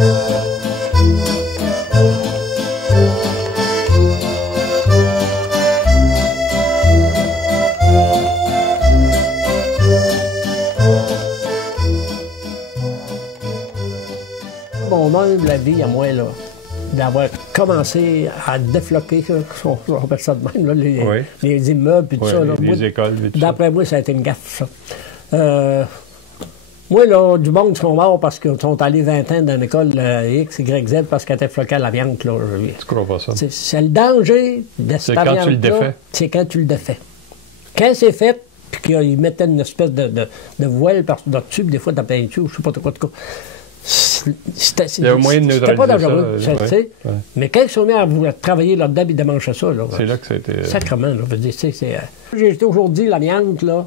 Mon humble avis à moi, là, d'avoir commencé à défloquer, on appelle ça de même, là, les immeubles et tout ça. Là, les écoles et tout ça. D'après moi, ça a été une gaffe, ça. Moi, là, du monde qui sont morts parce qu'ils sont allés 20 ans dans une école X, Y, Z parce qu'elle était floquée à la viande. Là, tu crois pas ça? C'est le danger de cette viande-là. C'est quand tu le défais. C'est quand tu le défais. Quand c'est fait, puis qu'ils mettaient une espèce de voile par-dessus, des fois, de la peinture, je sais pas de quoi. Il y a un moyen de neutraliser c'était pas dangereux, ça. Je sais. Mais quand ils sont mis à travailler là-dedans et de manger ça, là, c'est là que c'était... Sacrement, là. J'ai toujours dit, l'amiante, là,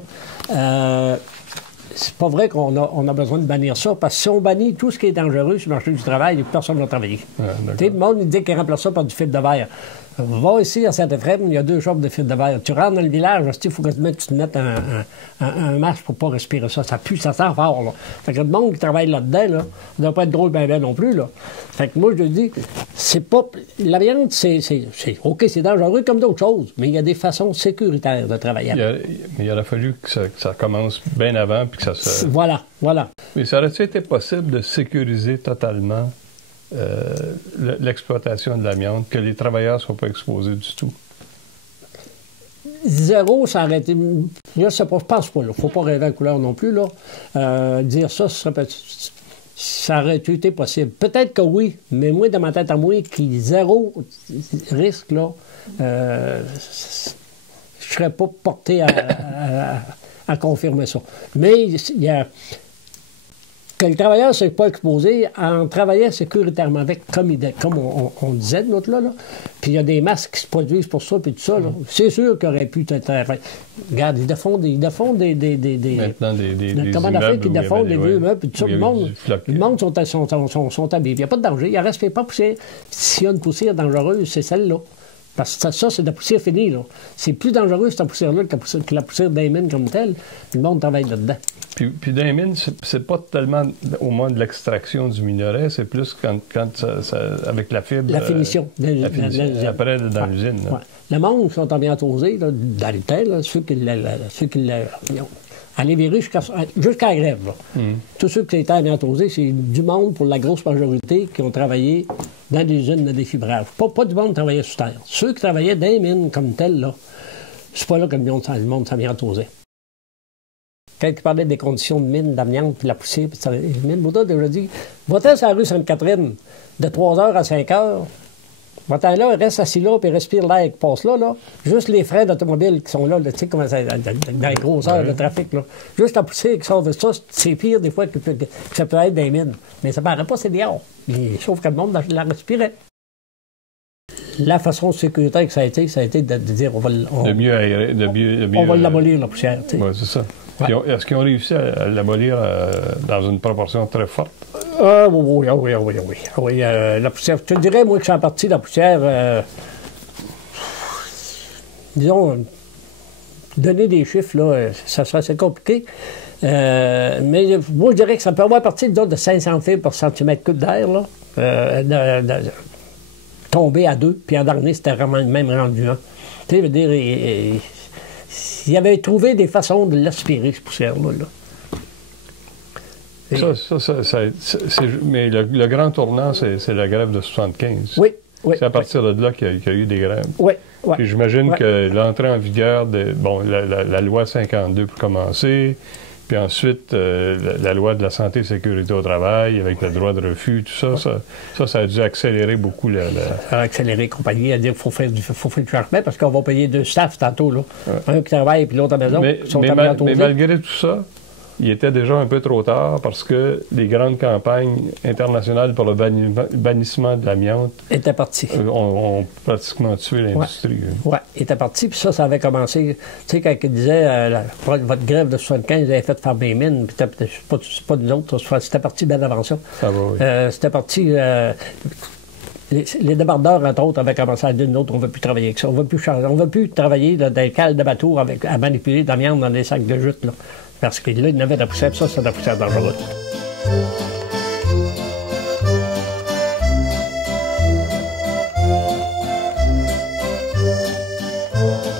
c'est pas vrai qu'on a besoin de bannir ça, parce que si on bannit tout ce qui est dangereux sur le marché du travail, personne ne va travailler. Le monde, il dit qu'il remplace ça par du fil de verre. Va ici à Saint-Ephraim, il y a 2 shops de fil de verre. Tu rentres dans le village, il faut que tu te mettes un masque pour ne pas respirer ça. Ça pue, ça sent fort, là. Fait que le monde qui travaille là-dedans, là, ça ne doit pas être drôle ben non plus, là. Fait que moi, je dis, c'est pas... La viande, c'est OK, c'est dangereux comme d'autres choses, mais il y a des façons sécuritaires de travailler. Mais il aurait fallu que ça commence bien avant, puis que ça se... Voilà. Mais ça aurait-il été possible de sécuriser totalement l'exploitation de l'amiante, que les travailleurs ne soient pas exposés du tout? Zéro, ça aurait été... Je sais pas, je pense pas, là. Faut pas rêver à couleur non plus, là. Dire ça, ça aurait été possible. Peut-être que oui, mais moi, dans ma tête à moi, qui zéro risque, là, je serais pas porté à confirmer ça. Mais il y a... Que le travailleur ne s'est pas exposé, en travaillant sécuritairement avec, comme on disait, notre là. Puis il y a des masques qui se produisent pour ça, puis tout ça. C'est sûr qu'il aurait pu être... Regarde, ils défendent des maintenant, comment on a fait qu'ils défendent des vieux meubles, puis tout ça. Le monde sont habillés. Il n'y a pas de danger. Il ne reste pas poussière. S'il y a une poussière dangereuse, c'est celle-là. Parce que ça, c'est de la poussière finie, là. C'est plus dangereux, cette poussière-là, que la poussière des mines comme telle. Le monde travaille là-dedans. Puis dans les mines, c'est pas tellement au moins de l'extraction du minerai, c'est plus quand avec la fibre... La finition. Après, dans l'usine. Ouais. Le monde qui sont ambiantosés, là, dans le temps, là, ceux qui allaient virer jusqu'à la grève. Là. Tous ceux qui étaient ambiantosés, c'est du monde, pour la grosse majorité, qui ont travaillé dans des usines de défibrage. Pas du monde qui travaillait sous terre. Ceux qui travaillaient dans les mines comme telles, là, c'est pas là que le monde s'ambiantosait. Quand il parlait des conditions de mine, d'amiante, puis la poussière, puis les mines, Bouddha a déjà dit, va-t'en sur la rue Sainte-Catherine, de 3h à 5h, va-t'en là, reste assis là, puis respire l'air qui passe là. Juste les freins d'automobile qui sont là, tu sais, comment ça, dans les grosses heures de trafic, là. Juste la poussière qui sort de ça, c'est pire des fois que ça peut être des mines. Mais ça paraît pas, c'est dehors. Sauf que le monde la respirait. La façon sécuritaire que ça a été de dire, on va l'abolir, la poussière. Oui, c'est ça. Ouais. Est-ce qu'ils ont réussi à l'abolir dans une proportion très forte? Oui. La poussière, je te dirais, moi, que je suis en partie de la poussière, disons, donner des chiffres, là, ça serait assez compliqué. Mais moi, je dirais que ça peut avoir parti de 500 fibres par centimètre cube d'air, là, tomber à 2, puis en dernier, c'était vraiment le même rendu. Hein. Tu sais, je veux dire, il avait trouvé des façons de l'aspirer, cette poussière-là. Mais le grand tournant, c'est la grève de 75. Oui. C'est à partir de là qu'il y a eu des grèves. Oui. Puis j'imagine que l'entrée en vigueur de la loi 52 pour commencer, puis ensuite la loi de la santé et sécurité au travail, avec le droit de refus, tout ça, ça a dû accélérer beaucoup Ça a accéléré compagnie, à dire qu'il faut faire du changement, parce qu'on va payer 2 staffs tantôt, là. Un qui travaille, puis l'autre à la maison. Mais malgré tout ça, il était déjà un peu trop tard parce que les grandes campagnes internationales pour le bannissement de l'amiante étaient parties. Ont pratiquement tué l'industrie. Oui, étaient parties. Puis ça avait commencé. Tu sais, quand ils disaient votre grève de 75, vous avez fait fermer les mines, puis c'est pas nous autres, c'était parti bien avant ça. Ça va, oui. C'était parti. Les débardeurs, entre autres, avaient commencé à dire nous autres, on ne veut plus travailler avec ça. On ne veut plus travailler dans des cales de bateau à manipuler de l'amiante dans des sacs de jute, là. Parce que là, il y avait de la poussière, ça, c'est de la poussière dangereuse. Bye.